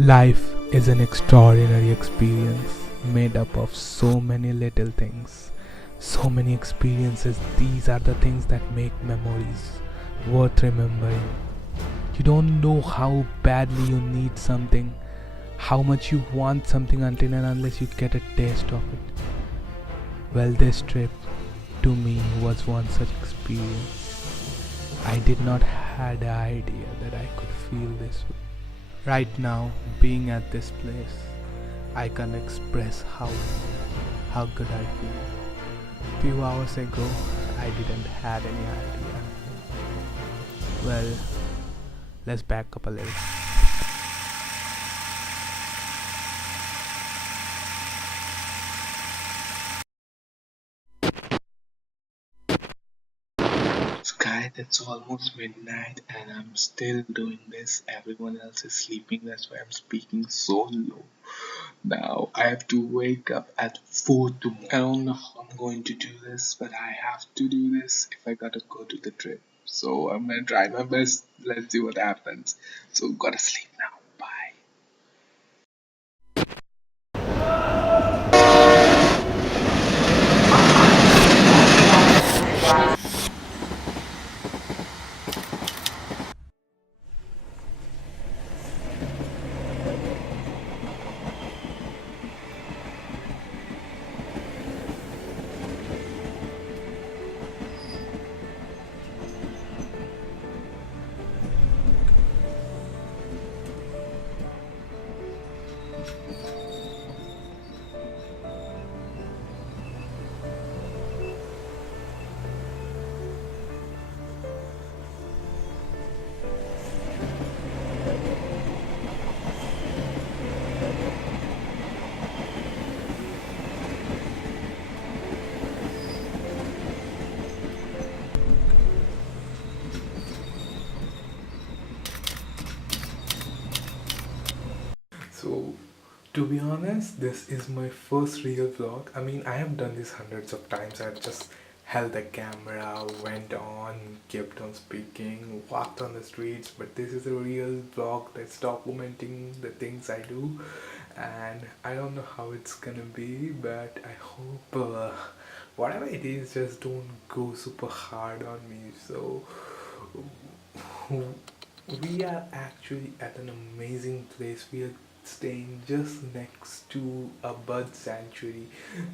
Life is an extraordinary experience made up of so many little things, so many experiences. These are the things that make memories worth remembering. You don't know how badly you need something, how much you want something until and unless you get a taste of it. Well, this trip to me was one such experience. I did not had an idea that I could feel this way. Right now, being at this place, I can't express how good I feel. Few hours ago, I didn't had any idea. Well, let's back up a little. Sky, it's almost midnight and I'm still doing this. Everyone else is sleeping, that's why I'm speaking so low. Now I have to wake up at 4 tomorrow. I don't know how I'm going to do this, but I have to do this if I gotta go to the trip. So I'm gonna try my best. Let's see what happens. So gotta sleep now. Bye. So, to be honest, this is my first real vlog. I mean, I have done this hundreds of times. I've just held the camera, went on, kept on speaking, walked on the streets, but this is a real vlog that's documenting the things I do. And I don't know how it's gonna be, but I hope whatever it is, just don't go super hard on me. So, we are actually at an amazing place. We are staying just next to a bird sanctuary,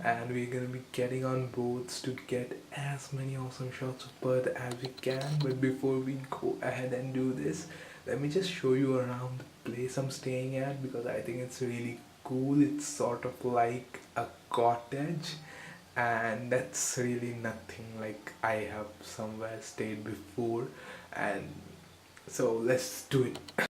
and we're gonna be getting on boats to get as many awesome shots of bird as we can. But before we go ahead and do this, let me just show you around the place I'm staying at, because I think it's really cool. It's sort of like a cottage, and that's really nothing like I have somewhere stayed before. And so let's do it.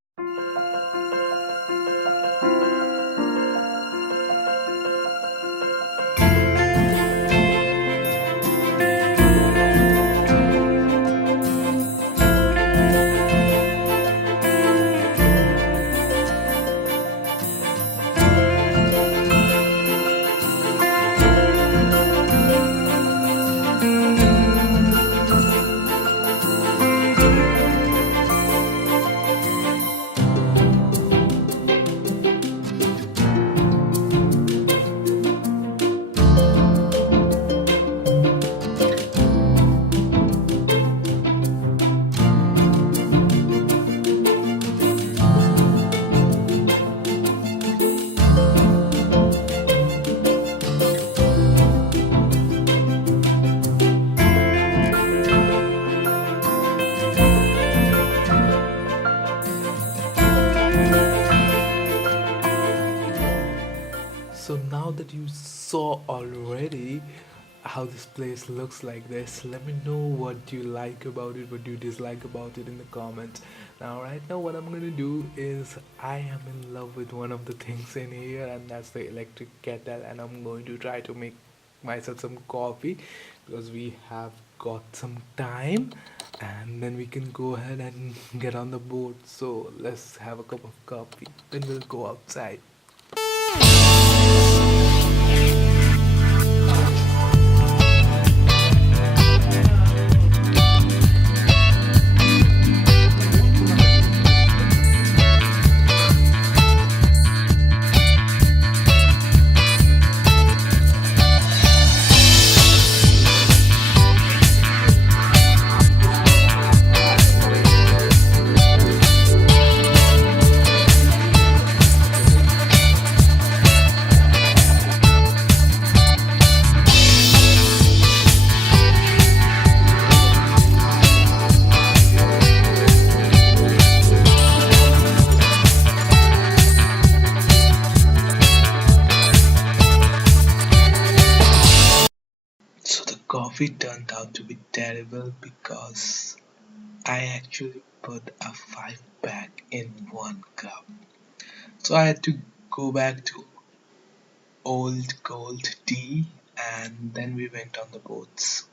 So now that you saw already how this place looks like this, let me know what you like about it, what you dislike about it in the comments. Now right now what I'm gonna do is I am in love with one of the things in here, and that's the electric kettle, and I'm going to try to make myself some coffee because we have got some time, and then we can go ahead and get on the boat. So let's have a cup of coffee, then we'll go outside. coffee turned out to be terrible because I actually put a 5 pack in one cup. So I had to go back to old cold tea and then we went on the boats.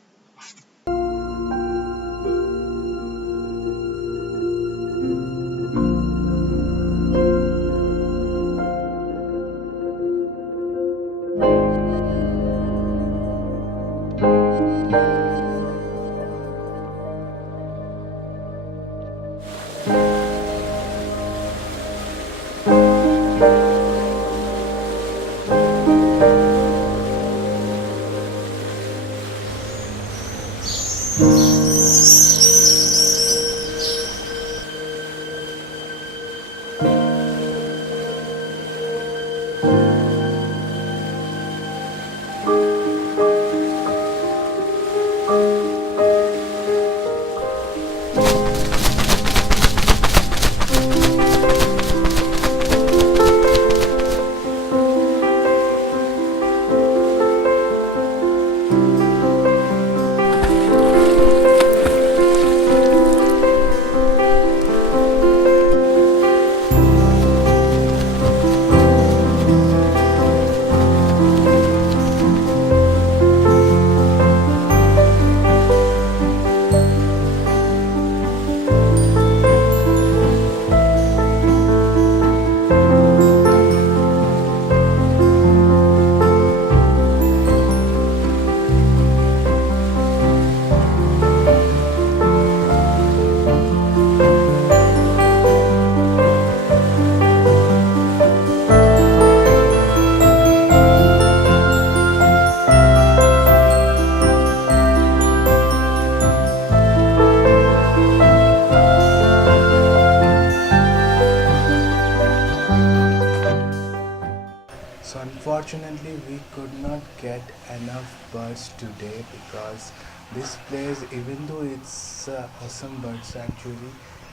So unfortunately we could not get enough birds today because this place, even though it's awesome bird sanctuary,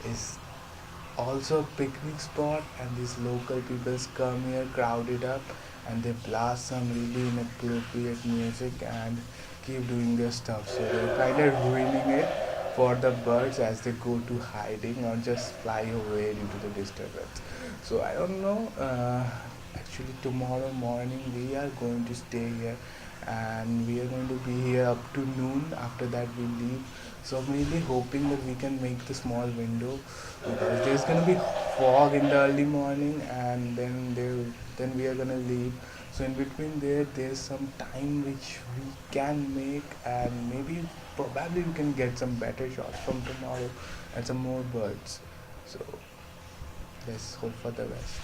is also a picnic spot, and these local peoples come here, crowd it up, and they blast some really inappropriate music and keep doing their stuff. So they're kind of ruining it for the birds as they go to hiding or just fly away into the disturbance. So I don't know. Actually, tomorrow morning we are going to stay here, and we are going to be here up to noon. After that, we leave. So I'm really hoping that we can make the small window because there's gonna be fog in the early morning, and then we are gonna leave. So in between there's some time which we can make, and maybe probably we can get some better shots from tomorrow and some more birds. So let's hope for the best.